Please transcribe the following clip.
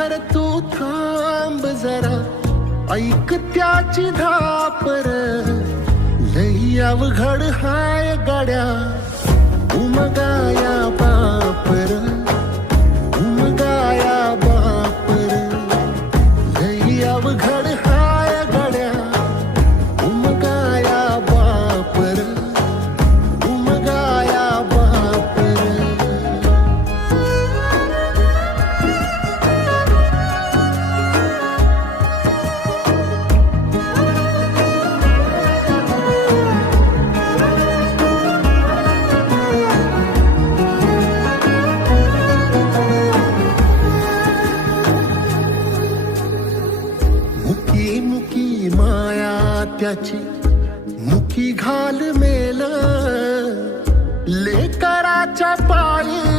हर तू थांब जरा, ऐक त्याची धापर, लई अवघड हाय गाड्या उमगाया बापर, उमगाया बापर, लई अवघड हाय गाड्या उमगाया बापर, उमगाया बापर. मुकी मुकी माया त्याची, मुकी घाल मेल, लेकराच्या पायी